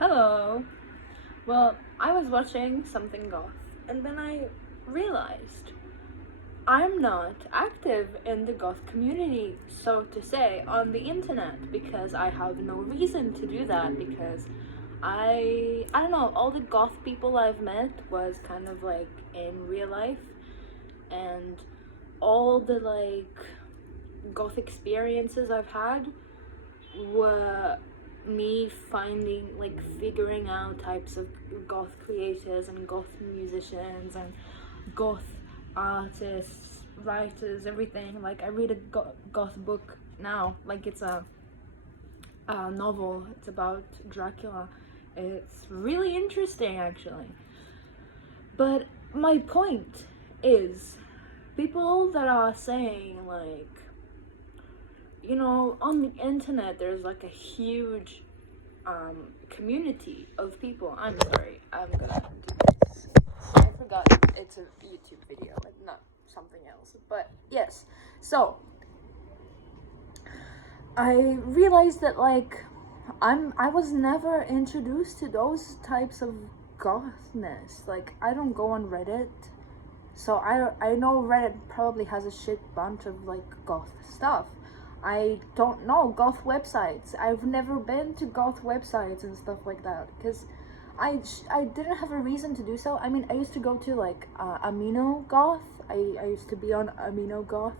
Hello. Well, I was watching something goth, and then I realized I'm not active in the goth community, so to say, on the internet because I have no reason to do that because I don't know, all the goth people I've met was kind of like in real life, and all the goth experiences I've had were me figuring out types of goth creators and goth musicians and goth artists, writers, everything. Like I read a goth book now, like it's a novel. It's about Dracula. It's really interesting actually. But my point is, people that are saying like, on the internet there's like a huge community of people. I'm sorry, I'm gonna do this. I forgot it's a YouTube video, like not something else. But yes, so I realized that I was never introduced to those types of gothness. Like I don't go on Reddit, so I know Reddit probably has a shit bunch of like goth stuff. I don't know goth websites. I've never been to goth websites and stuff like that because I didn't have a reason to do so. I mean, I used to go to like Amino Goth. I used to be on Amino Goth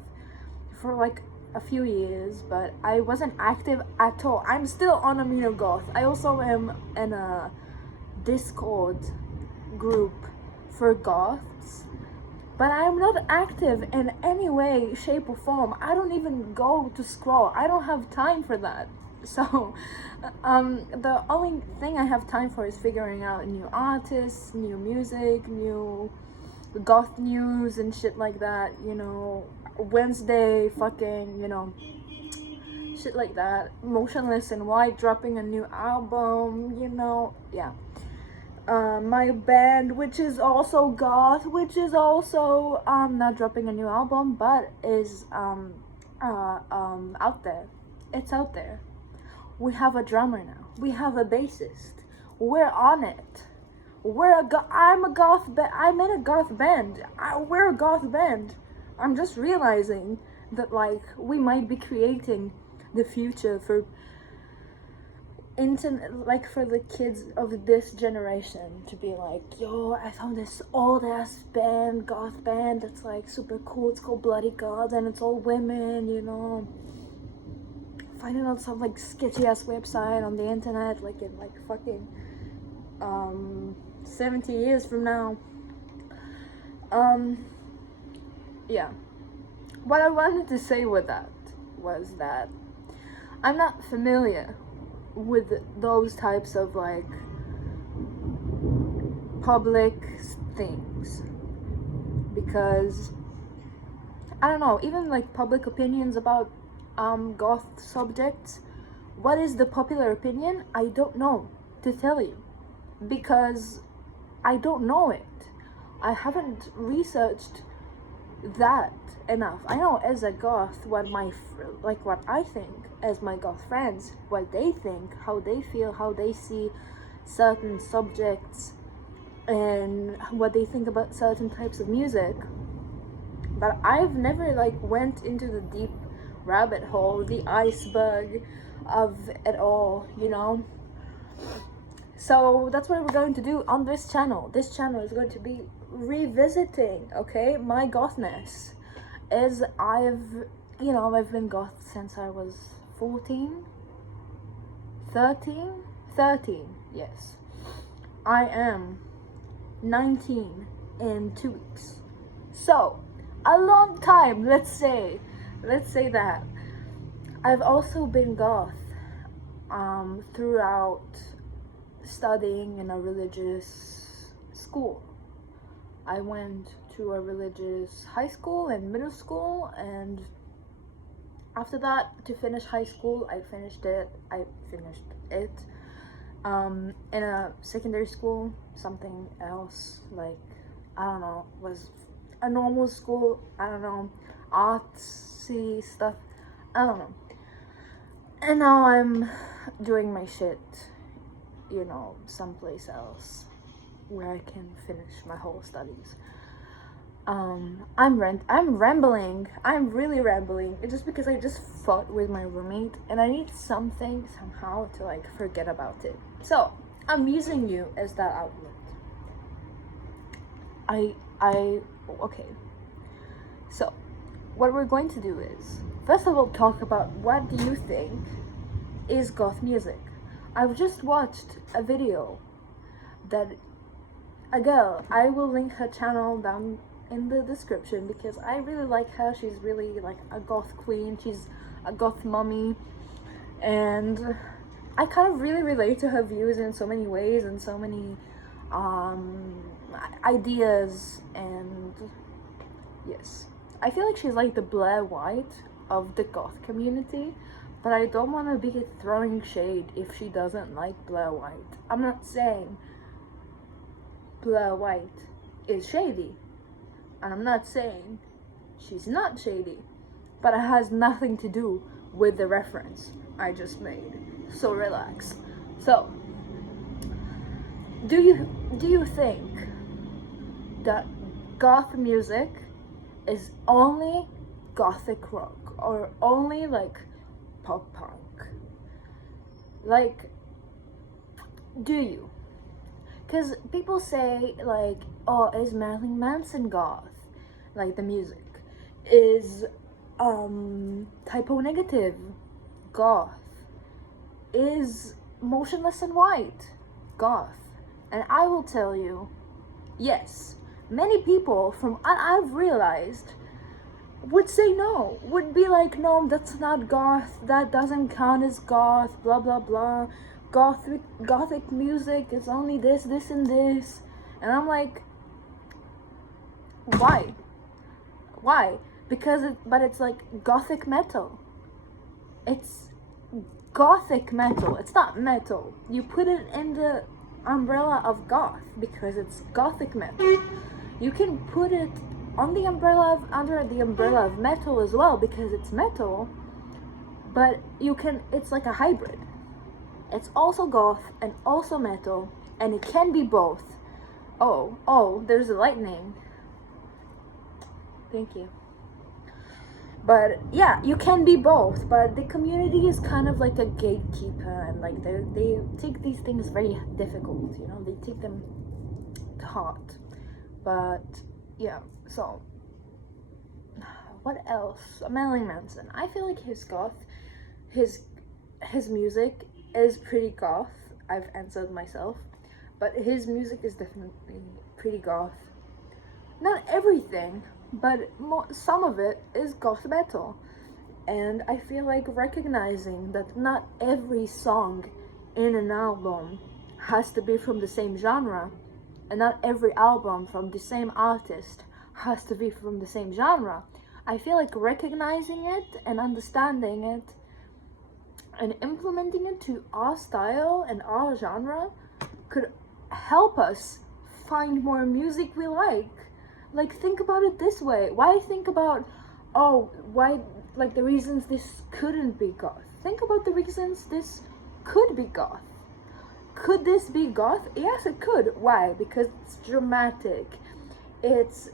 for like a few years, but I wasn't active at all. I'm still on Amino Goth. I also am in a Discord group for goths, but I'm not active in any way, shape, or form. I don't even go to scroll. I don't have time for that. So, the only thing I have time for is figuring out new artists, new music, new goth news and shit like that. Wednesday, fucking, shit like that. Motionless in White dropping a new album, yeah. My band, which is also goth, which is also not dropping a new album, but is out there. It's out there. We have a drummer now. We have a bassist. We're on it. I'm in a goth band. We're a goth band. I'm just realizing that we might be creating the future for for the kids of this generation to be like, yo, I found this old ass band, goth band that's like super cool. It's called Bloody Gods and it's all women, finding out some like sketchy ass website on the internet like in like fucking 70 years from now. Yeah, what I wanted to say with that was that I'm not familiar with those types of like public things because I don't know, even like public opinions about goth subjects. What is the popular opinion? I don't know to tell you because I don't know it. I haven't researched that enough. I know as a goth what what I think as my goth friends, what they think, how they feel, how they see certain subjects, and what they think about certain types of music. But I've never went into the deep rabbit hole, the iceberg of it all, So that's what we're going to do on this channel. This channel is going to be revisiting, okay, my gothness. As I've been goth since I was 13, yes. I am 19 in 2 weeks. So, a long time, let's say that. I've also been goth throughout studying in a religious school. I went to a religious high school and middle school, and after that, to finish high school, I finished it in a secondary school, something else, I don't know, was a normal school, I don't know, artsy stuff, I don't know. And now I'm doing my shit you know, someplace else where I can finish my whole studies. I'm rambling. I'm really rambling. It's just because I just fought with my roommate and I need something somehow to like forget about it. So I'm using you as that outlet. Okay. So what we're going to do is, first of all, talk about what do you think is goth music. I've just watched a video that a girl, I will link her channel down in the description because I really like her. She's really like a goth queen. She's a goth mommy, and I kind of really relate to her views in so many ways and so many ideas. And yes, I feel like she's like the Blair White of the goth community, but I don't want to be throwing shade if she doesn't like Blair White. I'm not saying Blair White is shady, and I'm not saying she's not shady, but it has nothing to do with the reference I just made. So relax. So, do you think that goth music is only gothic rock or only like pop punk? Like, do you? Because people say like, oh, is Marilyn Manson goth? Like the music. Is Typo Negative goth? Is Motionless in White goth? And I will tell you, yes, many people from I've realized would say no, would be like, no, that's not goth, that doesn't count as goth, blah blah blah. Gothic music is only this, this, and this. And I'm like, why? Why? Because it's like gothic metal. It's gothic metal. It's not metal. You put it in the umbrella of goth because it's gothic metal. You can put it on the umbrella under the umbrella of metal as well because it's metal. But it's like a hybrid. It's also goth and also metal, and it can be both. Oh, there's a lightning. Thank you. But yeah, you can be both, but the community is kind of like a gatekeeper, and like they take these things very difficult, you know, they take them to heart. But yeah, so what else? Marilyn Manson. I feel like his goth, his music is pretty goth. I've answered myself, but his music is definitely pretty goth. Not everything, but some of it is goth metal. And I feel like recognizing that not every song in an album has to be from the same genre, and not every album from the same artist has to be from the same genre. I feel like recognizing it and understanding it and implementing it to our style and our genre could help us find more music we like. Like, think about it this way. Why think about, why, like, the reasons this couldn't be goth? Think about the reasons this could be goth. Could this be goth? Yes, it could. Why? Because it's dramatic. It's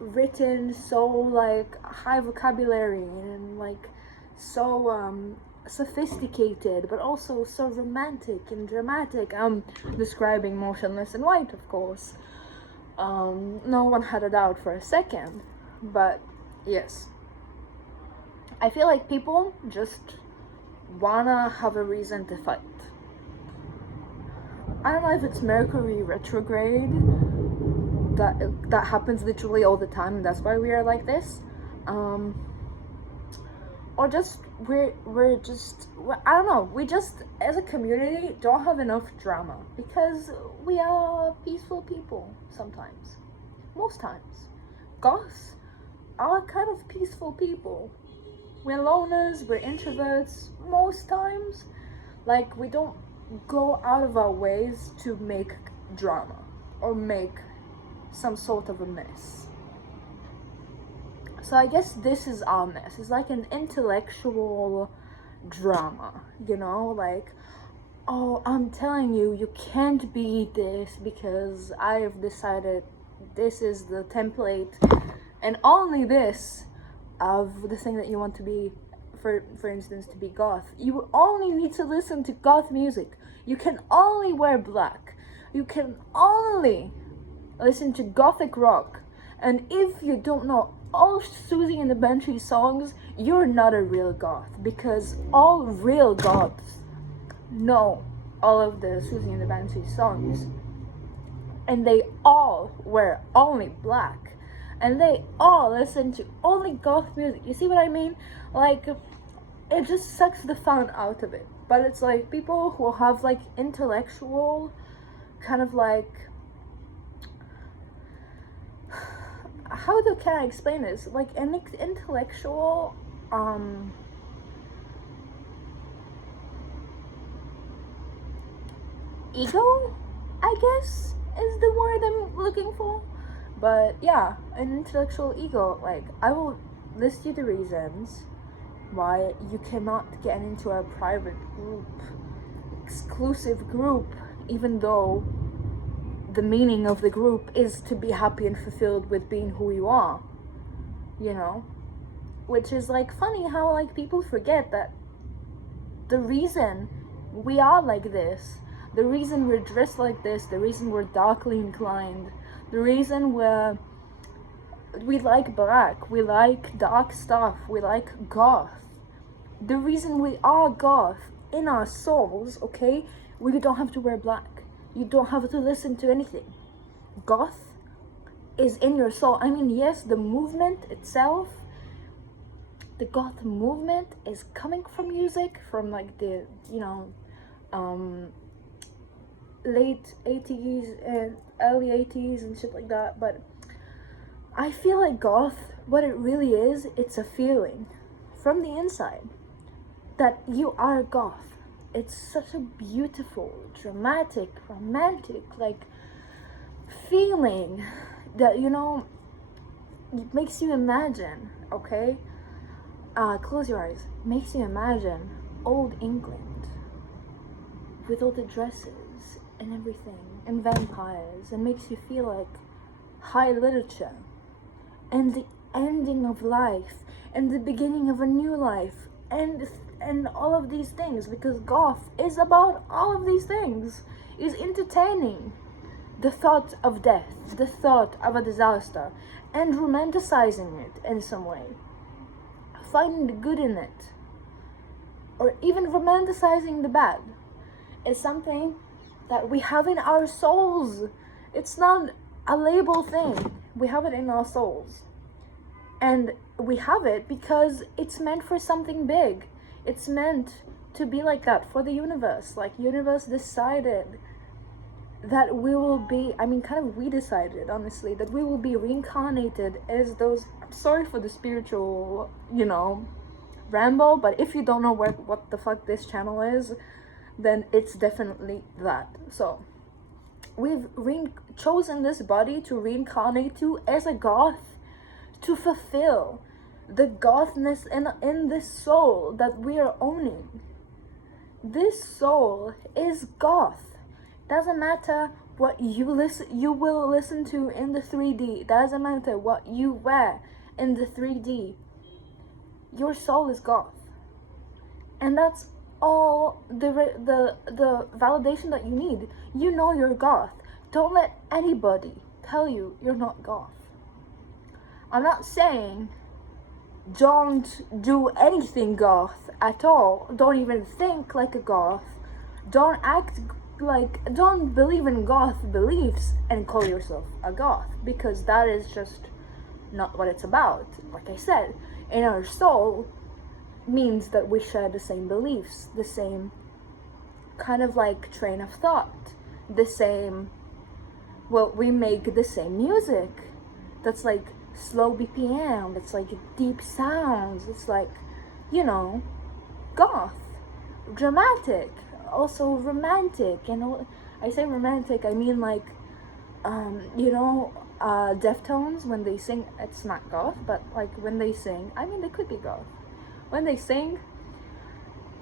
written so, like, high vocabulary and, like, so, sophisticated, but also so romantic and dramatic. I'm describing Motionless in White, of course. No one had a doubt for a second, but yes, I feel like people just wanna have a reason to fight. I don't know if it's Mercury retrograde that happens literally all the time and that's why we are like this, or just I don't know, we just as a community don't have enough drama because we are peaceful people sometimes. Most times goths are kind of peaceful people. We're loners, we're introverts most times. Like, we don't go out of our ways to make drama or make some sort of a mess. So I guess this is our mess. It's like an intellectual drama, you know? Like, oh, I'm telling you, you can't be this because I have decided this is the template and only this of the thing that you want to be, for instance, to be goth. You only need to listen to goth music. You can only wear black. You can only listen to gothic rock. And if you don't know all Susie and the Banshees songs, you're not a real goth, because all real goths know all of the Susie and the Banshees songs, and they all wear only black, and they all listen to only goth music. You see what I mean? Like, it just sucks the fun out of it. But it's like people who have like intellectual kind of like, can I explain this? Like an intellectual ego, I guess, is the word I'm looking for. But yeah, an intellectual ego. Like, I will list you the reasons why you cannot get into a private group, exclusive group, even though the meaning of the group is to be happy and fulfilled with being who you are, you know? Which is like funny how like people forget that the reason we are like this, the reason we're dressed like this, the reason we're darkly inclined, the reason we like black, we like dark stuff, we like goth, the reason we are goth in our souls, okay? We don't have to wear black. You don't have to listen to anything. Goth is in your soul. I mean, yes, the movement itself, the goth movement is coming from music, from like the, you know, late 80s and early 80s and shit like that. But I feel like goth, what it really is, it's a feeling from the inside that you are goth. It's such a beautiful, dramatic, romantic, like, feeling that, you know, it makes you imagine, okay? Close your eyes. Makes you imagine old England with all the dresses and everything, and vampires, and makes you feel like high literature, and the ending of life, and the beginning of a new life, and all of these things, because goth is about all of these things, is entertaining the thought of death, the thought of a disaster, and romanticizing it in some way, finding the good in it, or even romanticizing the bad, is something that we have in our souls. It's not a label thing. We have it in our souls, and we have it because it's meant for something big. It's meant to be like that for the universe. Like, universe decided that we will be, I mean, kind of we decided, honestly, that we will be reincarnated as those, I'm sorry for the spiritual, you know, ramble, but if you don't know what the fuck this channel is, then it's definitely that. So, we've chosen this body to reincarnate to as a goth, to fulfill the gothness in this soul that we are owning. This soul is goth. Doesn't matter what you will listen to in the 3D. Doesn't matter what you wear in the 3D. Your soul is goth, and that's all the validation that you need. You know you're goth. Don't let anybody tell you you're not goth. I'm not saying don't do anything goth at all. Don't even think like a goth. Don't act like, don't believe in goth beliefs and call yourself a goth, because that is just not what it's about. Like I said, in our soul means that we share the same beliefs, the same kind of like train of thought, the same, well, we make the same music that's like slow BPM, it's like deep sounds, it's like, you know, goth, dramatic, also romantic. And I say romantic, I mean like, you know, Deftones, when they sing, it's not goth, but like when they sing, I mean, they could be goth. When they sing,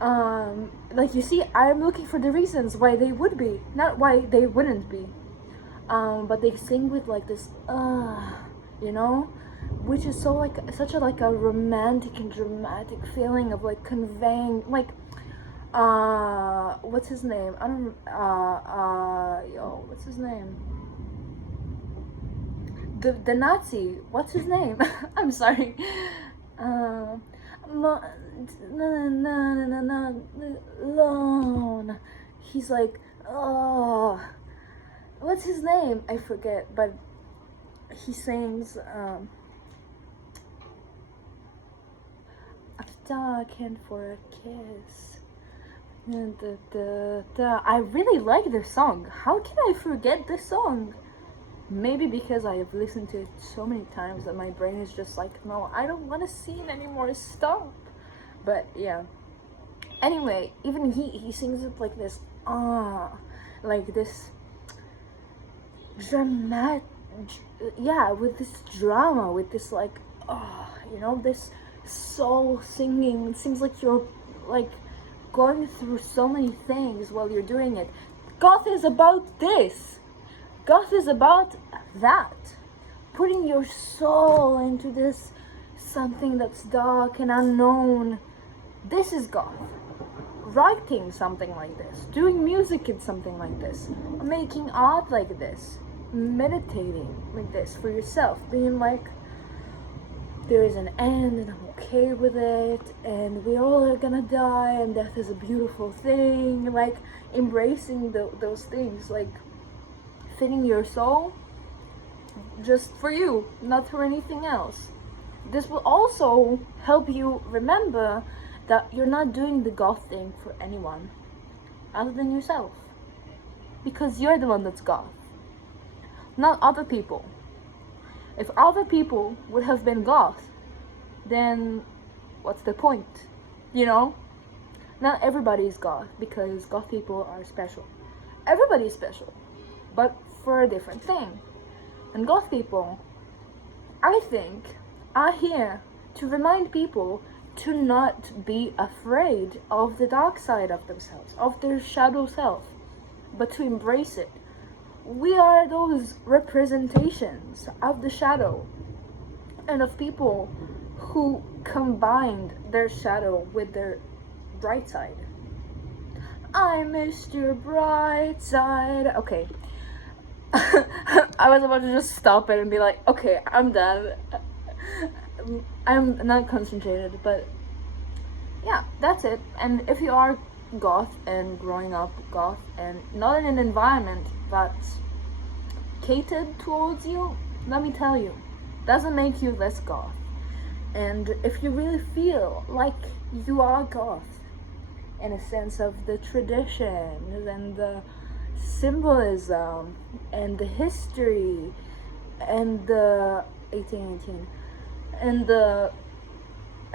Like, you see, I'm looking for the reasons why they would be, not why they wouldn't be. But they sing with like this, you know, which is so like such a like a romantic and dramatic feeling of like conveying like, what's his name? I don't, what's his name? The Nazi, what's his name? I'm sorry. He's like, oh, what's his name? I forget, but he sings, Talking for a kiss. I really like this song. How can I forget this song? Maybe because I have listened to it so many times that my brain is just like, no, I don't want to sing anymore, stop. But yeah. Anyway, even he sings it like this, like this dramatic, yeah, with this drama, with this like, you know, this soul singing. It seems like you're like going through so many things while you're doing it. Goth is about this. Goth is about that. Putting your soul into this something that's dark and unknown. This is goth. Writing something like this. Doing music in something like this. Making art like this. Meditating like this for yourself. Being like, there is an end and I'm okay with it, and we all are gonna die and death is a beautiful thing. Like embracing those things, like fitting your soul just for you, not for anything else. This will also help you remember that you're not doing the goth thing for anyone other than yourself, because you're the one that's goth, not other people. If other people would have been goth, then what's the point? You know? Not everybody is goth, because goth people are special. Everybody is special, but for a different thing. And goth people, I think, are here to remind people to not be afraid of the dark side of themselves, of their shadow self, but to embrace it. We are those representations of the shadow and of people who combined their shadow with their bright side. I missed your bright side. Okay. I was about to just stop it and be like, okay, I'm done. I'm not concentrated, but yeah, that's it. And if you are goth and growing up goth and not in an environment that's catered towards you, let me tell you, doesn't make you less goth. And if you really feel like you are goth in a sense of the traditions and the symbolism and the history and the 1818 and the,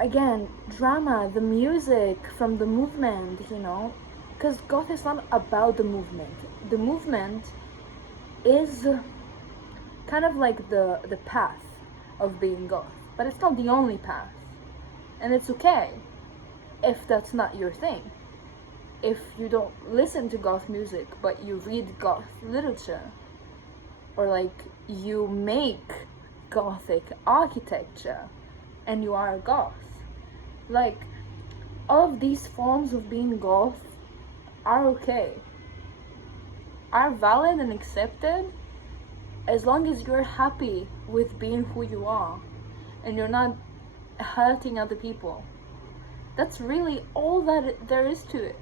again, drama, the music from the movement, you know, because goth is not about the movement. The movement is kind of like the path of being goth, but it's not the only path, and it's okay if that's not your thing. If you don't listen to goth music but you read goth literature, or like you make gothic architecture and you are a goth, like all of these forms of being goth are okay, are valid and accepted, as long as you're happy with being who you are and you're not hurting other people. That's really all that there is to it.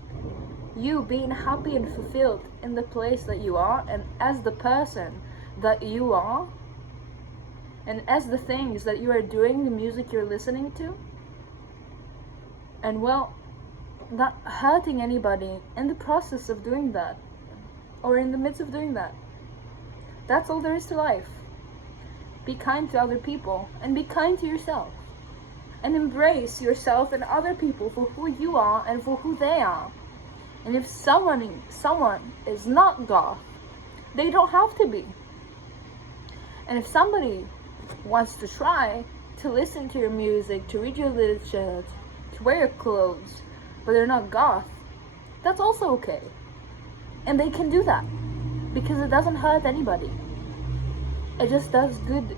You being happy and fulfilled in the place that you are, and as the person that you are, and as the things that you are doing, the music you're listening to, and well, not hurting anybody in the process of doing that, or in the midst of doing that. That's all there is to life. Be kind to other people, and be kind to yourself. And embrace yourself and other people for who you are and for who they are. And if someone is not goth, they don't have to be. And if somebody wants to try to listen to your music, to read your literature, to wear your clothes, but they're not goth, that's also okay. And they can do that because it doesn't hurt anybody. It just does good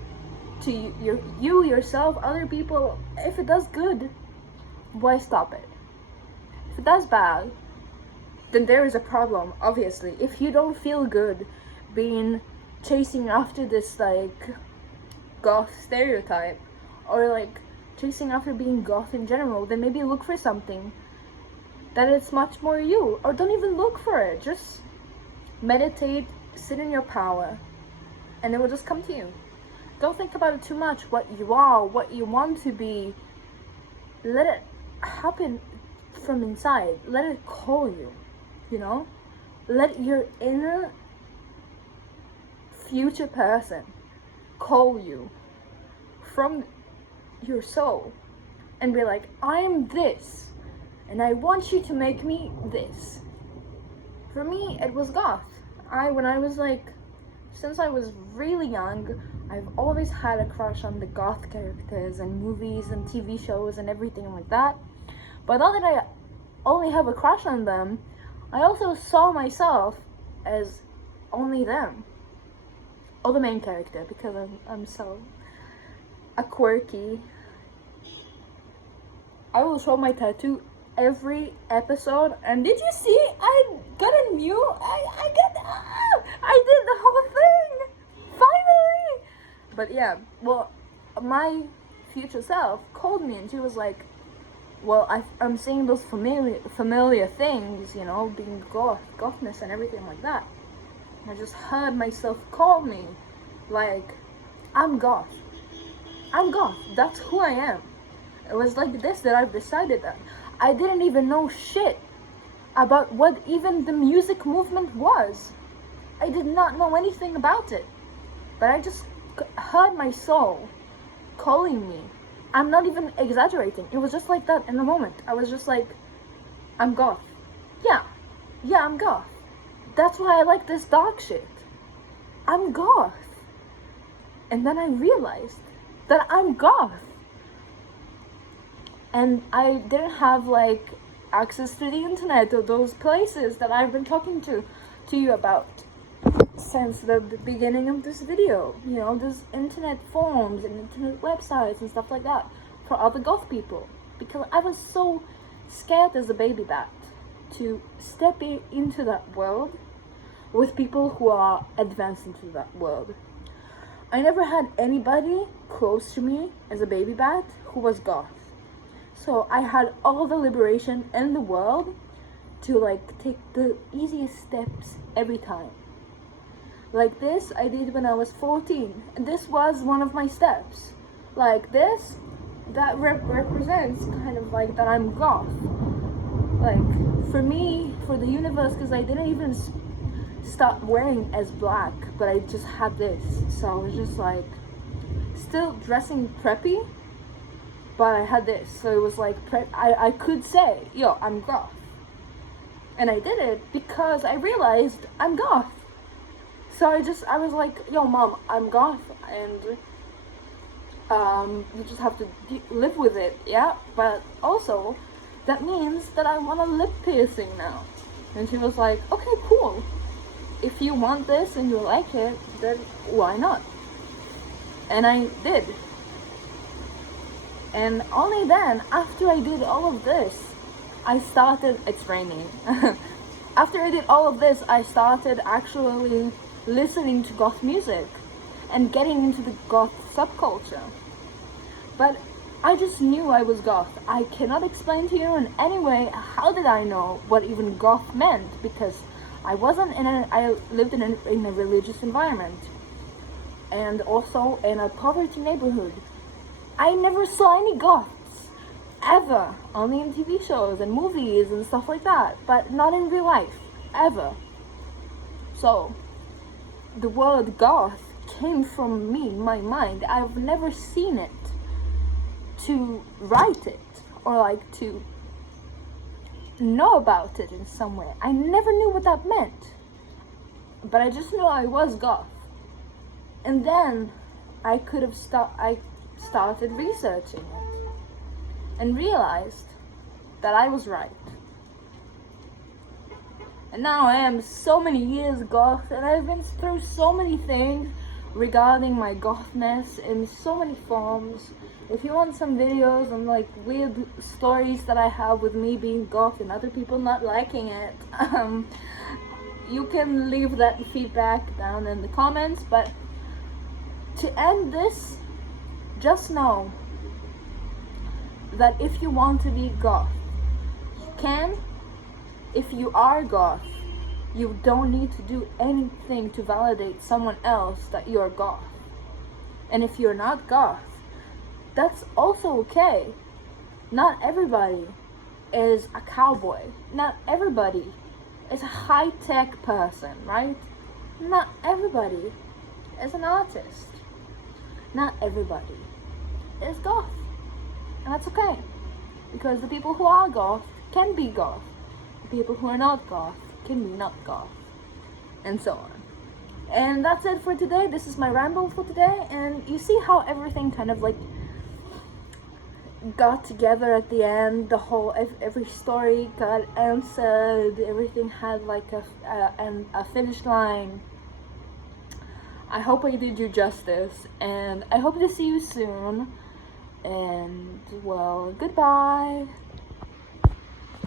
to you yourself, other people. If it does good, why stop it? If it does bad, then there is a problem, obviously. If you don't feel good being chasing after this like goth stereotype, or like chasing after being goth in general, then maybe look for something that it's much more you. Or don't even look for it, just meditate, sit in your power, and it will just come to you. Don't think about it too much, what you are, what you want to be. Let it happen from inside. Let it call you, you know? Let your inner future person call you from your soul and be like, I'm this, and I want you to make me this. For me, it was goth. When I was like, since I was really young, I've always had a crush on the goth characters and movies and TV shows and everything like that. But not that I only have a crush on them, I also saw myself as only them. Or the main character, because I'm so a quirky. I will show my tattoo every episode. And did you see? I got a new. I did the whole thing finally. But yeah, well, my future self called me and she was like, "Well, I'm seeing those familiar things, you know, being gothness and everything like that." I just heard myself call me, like, I'm goth. I'm goth. That's who I am. It was like this that I've decided that. I didn't even know shit about what even the music movement was. I did not know anything about it. But I just heard my soul calling me. I'm not even exaggerating. It was just like that in the moment. I was just like, I'm goth. Yeah, I'm goth. That's why I like this dark shit. I'm goth. And then I realized that I'm goth. And I didn't have like access to the internet or those places that I've been talking to you about since the beginning of this video. You know, there's internet forums and internet websites and stuff like that for other goth people. Because I was so scared as a baby bat to step into that world with people who are advanced into that world. I never had anybody close to me as a baby bat who was goth. So I had all the liberation in the world to like take the easiest steps every time. Like this I did when I was 14, and this was one of my steps. Like this, that represents kind of like that I'm goth. Like for me, for the universe, because I didn't even start wearing as black, but I just had this. So I was just like still dressing preppy, but I had this, so it was like I could say, yo, I'm goth. And I did it because I realized I'm goth. So I was like, yo, mom, I'm goth, and you just have to live with it, yeah? But also, that means that I want a lip piercing now. And she was like, okay, cool. If you want this and you like it, then why not? And I did. And only then, after I did all of this, it's raining. After I did all of this, I started actually listening to goth music and getting into the goth subculture. But I just knew I was goth. I cannot explain to you in any way how did I know what even goth meant, because I lived in a religious environment and also in a poverty neighborhood. I never saw any goths, ever, only in TV shows and movies and stuff like that, but not in real life, ever. So, the word goth came from me, my mind. I've never seen it, to write it, or like to know about it in some way. I never knew what that meant, but I just knew I was goth. And then I started researching it and realized that I was right. And now I am so many years goth, and I've been through so many things regarding my gothness in so many forms. If you want some videos on like weird stories that I have with me being goth and other people not liking it, you can leave that feedback down in the comments. But to end this, just know that if you want to be goth, you can. If you are goth, you don't need to do anything to validate someone else that you're goth. And if you're not goth, that's also okay. Not everybody is a cowboy. Not everybody is a high-tech person, right? Not everybody is an artist. Not everybody is goth. And that's okay. Because the people who are goth can be goth. The people who are not goth can be not goth. And so on. And that's it for today. This is my ramble for today. And you see how everything kind of like got together at the end. The whole, every story got answered. Everything had like a finish line. I hope I did you justice, and I hope to see you soon. And well, goodbye.